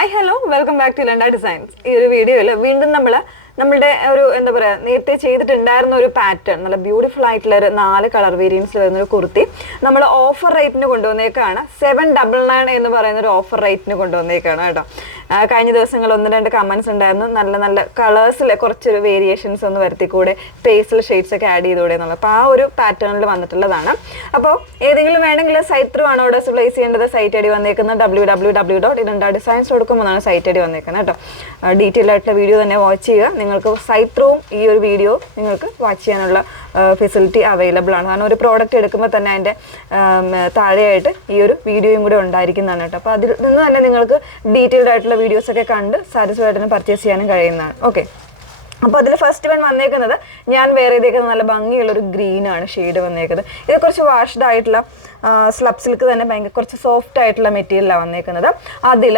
Hi hello welcome back to Landa designs. ഈ ഒരു വീഡിയോയിൽ വീണ്ടും നമ്മളുടെ ഒരു എന്താ പറയുക നേരത്തെ ചെയ്തിട്ടുണ്ടായിരുന്ന ഒരു പാറ്റേൺ നല്ല ബ്യൂട്ടിഫുൾ ആയിട്ടുള്ള ഒരു 4 കളർ വേരിയൻസിൽ വരുന്നൊരു കുർത്തി നമ്മൾ ഓഫർ റേറ്റിന് കൊണ്ടുവന്നേക്കാണ്. 799 എന്ന് പറയുന്ന ഒരു ഓഫർ റേറ്റിന് കൊണ്ടുവന്നേക്കാണ് കേട്ടോ. കഴിഞ്ഞ ദിവസങ്ങൾ 1-2 കമൻസ് ഉണ്ടായിരുന്നു, നല്ല നല്ല കളേഴ്സിൽ കുറച്ചൊരു വേരിയേഷൻസ് ഒന്ന് വരുത്തിക്കൂടെ, പേസ്റ്റൽ ഷെയ്ഡ്സ് ഒക്കെ ആഡ് ചെയ്തുകൂടെ എന്നുള്ളത്. അപ്പോൾ ആ ഒരു പാറ്റേണിൽ വന്നിട്ടുള്ളതാണ്. അപ്പോൾ ഏതെങ്കിലും വേണമെങ്കിൽ സൈറ്റ് ത്രൂ ആണ് ഓർഡേഴ്സ് പ്ലേസ് ചെയ്യേണ്ടത്. സൈറ്റ് ഐ ഡി വന്നേക്കുന്നത് www.ilandadesigns.com എന്നാണ് സൈറ്റ് ഐ ഡി വന്നേക്കുന്നത് കേട്ടോ. ഡീറ്റെയിൽ ആയിട്ടുള്ള വീഡിയോ തന്നെ വാച്ച് ചെയ്യുക. നിങ്ങൾക്ക് സൈറ്റ് ത്രൂവും ഈ ഒരു വീഡിയോ നിങ്ങൾക്ക് വാച്ച് ചെയ്യാനുള്ള ഫെസിലിറ്റി അവൈലബിൾ ആണ്. കാരണം ഒരു പ്രോഡക്റ്റ് എടുക്കുമ്പോൾ തന്നെ അതിൻ്റെ താഴെയായിട്ട് ഈ ഒരു വീഡിയോയും കൂടെ ഉണ്ടായിരിക്കുന്നതാണ് കേട്ടോ. അപ്പോൾ അതിൽ നിന്ന് തന്നെ നിങ്ങൾക്ക് ഡീറ്റെയിൽഡ് ആയിട്ടുള്ള വീഡിയോസൊക്കെ കണ്ട് സാറ്റിസ്ഫൈഡ് ആയിട്ട് പർച്ചേസ് ചെയ്യാനും കഴിയുന്നതാണ്. ഓക്കെ, അപ്പോൾ അതിൽ ഫസ്റ്റ് വൺ വന്നേക്കുന്നത് ഞാൻ വേറെ ചെയ്തേക്കുന്നത് നല്ല ഭംഗിയുള്ളൊരു ഗ്രീനാണ് ഷെയ്ഡ് വന്നേക്കുന്നത്. ഇത് കുറച്ച് വാഷ്ഡ് ആയിട്ടുള്ള സ്ലബ് സിൽക്ക് തന്നെ ഭയങ്കര കുറച്ച് സോഫ്റ്റ് ആയിട്ടുള്ള മെറ്റീരിയലാണ് വന്നേക്കുന്നത്. അതിൽ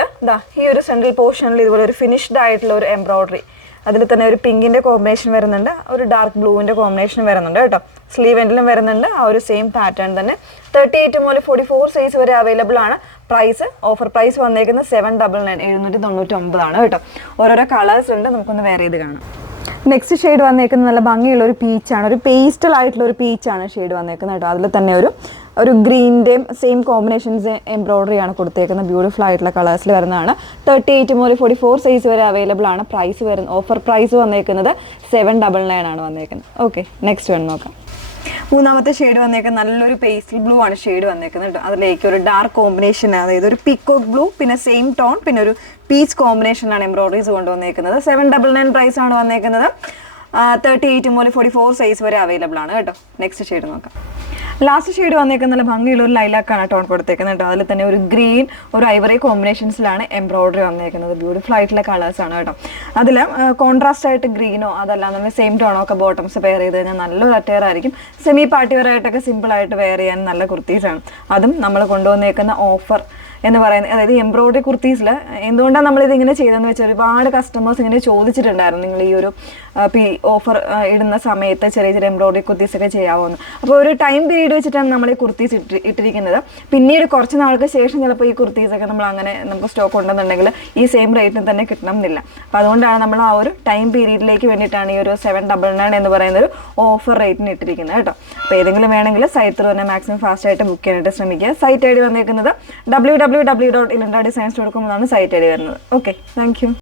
ഈ ഒരു സെൻട്രൽ പോർഷനിൽ ഇതുപോലെ ഒരു ഫിനിഷ്ഡ് ആയിട്ടുള്ള ഒരു എംബ്രോയ്ഡറി, അതിൽ തന്നെ ഒരു പിങ്കിൻ്റെ കോമ്പിനേഷൻ വരുന്നുണ്ട്, ഒരു ഡാർക്ക് ബ്ലൂവിൻ്റെ കോമ്പിനേഷൻ വരുന്നുണ്ട് കേട്ടോ. സ്ലീവ് എൻഡിലും വരുന്നുണ്ട് ആ ഒരു സെയിം പാറ്റേൺ തന്നെ. 38 മുതൽ 44 സൈസ് വരെ അവൈലബിൾ ആണ്. പ്രൈസ് ഓഫർ പ്രൈസ് വന്നേക്കുന്നത് 799 799 കേട്ടോ. ഓരോരോ കളേഴ്സ് ഉണ്ട്, നമുക്കൊന്ന് വേറെ ചെയ്ത് കാണാം. നെക്സ്റ്റ് ഷെയ്ഡ് വന്നേക്കുന്നത് നല്ല ഭംഗിയുള്ള ഒരു പീച്ചാണ്, ഒരു പേസ്റ്റൽ ആയിട്ടുള്ള ഒരു പീച്ചാണ് ഷെയ്ഡ് വന്നേക്കുന്നത് കേട്ടോ. അതിൽ തന്നെ ഒരു ഗ്രീൻ്റെയും സെയിം കോമ്പിനേഷൻസ് എംബ്രോയ്ഡറി ആണ് കൊടുത്തേക്കുന്നത്. ബ്യൂട്ടിഫുൾ ആയിട്ടുള്ള കളേഴ്സിൽ വരുന്നതാണ്. 38 മുതൽ 44 സൈസ് വരെ അവൈലബിൾ ആണ്. പ്രൈസ് ഓഫർ പ്രൈസ് വന്നേക്കുന്നത് 799 ആണ് വന്നേക്കുന്നത്. ഓക്കെ, നെക്സ്റ്റ് വൺ നോക്കാം. മൂന്നാമത്തെ ഷെയ്ഡ് വന്നേക്കുന്നത് നല്ലൊരു പേസ്റ്റൽ ബ്ലൂ ആണ് ഷെയ്ഡ് വന്നേക്കുന്നത് കേട്ടോ. അതിലേക്ക് ഒരു ഡാർക്ക് കോമ്പിനേഷൻ, അതായത് ഒരു പിക്കോക്ക് ബ്ലൂ, പിന്നെ സെയിം ടോൺ, പിന്നെ ഒരു പീച്ച് കോമ്പിനേഷനാണ് എംബ്രോയ്ഡറീസ് കൊണ്ടുവന്നേക്കുന്നത്. 799 പ്രൈസ് ആണ് വന്നേക്കുന്നത്. 38 മുതൽ 44 സൈസ് വരെ അവൈലബിൾ ആണ് കേട്ടോ. നെക്സ്റ്റ് ഷെയ്ഡ് നോക്കാം. ലാസ്റ്റ് ഷെയ്ഡ് വന്നേക്കുന്ന നല്ല ഭംഗിയുള്ള ഒരു ലൈലാക്കാണ് ടോൺ കൊടുത്തേക്കുന്നത് കേട്ടോ. അതിൽ തന്നെ ഒരു ഗ്രീൻ, ഒരു ഐവറി കോമ്പിനേഷൻസിലാണ് എംബ്രോയ്ഡറി വന്നേക്കുന്നത്. ബ്യൂട്ടിഫുൾ ആയിട്ടുള്ള കളേഴ്സാണ് കേട്ടോ. അതിൽ കോൺട്രാസ്റ്റ് ആയിട്ട് ഗ്രീനോ അതല്ലാതെ സെയിം ടോണോ ഒക്കെ ബോട്ടംസ് വെയർ ചെയ്ത് കഴിഞ്ഞാൽ നല്ലൊരു അറ്റയർ ആയിരിക്കും. സെമി പാർട്ടി വെയർ ആയിട്ടൊക്കെ സിമ്പിളായിട്ട് വെയർ ചെയ്യാൻ നല്ല കുർത്തീസാണ്. അതും നമ്മൾ കൊണ്ടുവന്നേക്കുന്ന ഓഫർ എന്ന് പറയുന്നത്, അതായത് എംബ്രോയ്ഡറി കുർത്തീസിൽ എന്തുകൊണ്ടാണ് നമ്മളിതിങ്ങനെ ചെയ്തതെന്ന് വെച്ചാൽ ഒരുപാട് കസ്റ്റമേഴ്സ് ഇങ്ങനെ ചോദിച്ചിട്ടുണ്ടായിരുന്നു, നിങ്ങൾ ഈ ഒരു ഓഫർ ഇടുന്ന സമയത്ത് ചെറിയ ചെറിയ എംബ്രോയ്ഡറി കുർത്തീസൊക്കെ ചെയ്യാവുന്നു. അപ്പോൾ ഒരു ടൈം പീരീഡ് വെച്ചിട്ടാണ് നമ്മൾ ഈ കുർത്തീസ് ഇട്ടിരിക്കുന്നത്. പിന്നീട് കുറച്ച് നാൾക്ക് ശേഷം ചിലപ്പോൾ ഈ കുർത്തീസൊക്കെ നമുക്ക് സ്റ്റോക്ക് ഉണ്ടെന്നുണ്ടെങ്കിൽ ഈ സെയിം റേറ്റിന് തന്നെ കിട്ടണം എന്നില്ല. അപ്പോൾ അതുകൊണ്ടാണ് നമ്മൾ ആ ഒരു ടൈം പീരീഡിലേക്ക് വേണ്ടിയിട്ടാണ് ഈ ഒരു 799 എന്ന് പറയുന്ന ഒരു ഓഫർ റേറ്റിന് ഇട്ടിരിക്കുന്നത് കേട്ടോ. അപ്പോൾ ഏതെങ്കിലും വേണമെങ്കിൽ സൈറ്റ് ത്രൂ തന്നെ മാക്സിമം ഫാസ്റ്റ് ആയിട്ട് ബുക്ക് ചെയ്യാനായിട്ട് ശ്രമിക്കുക. സൈറ്റ് ഐ ഡി വന്നേക്കുന്നത് www.ilandadesigns.com എന്നാണ് സൈറ്റ് ഐ ഡി വരുന്നത്. Okay, thank you.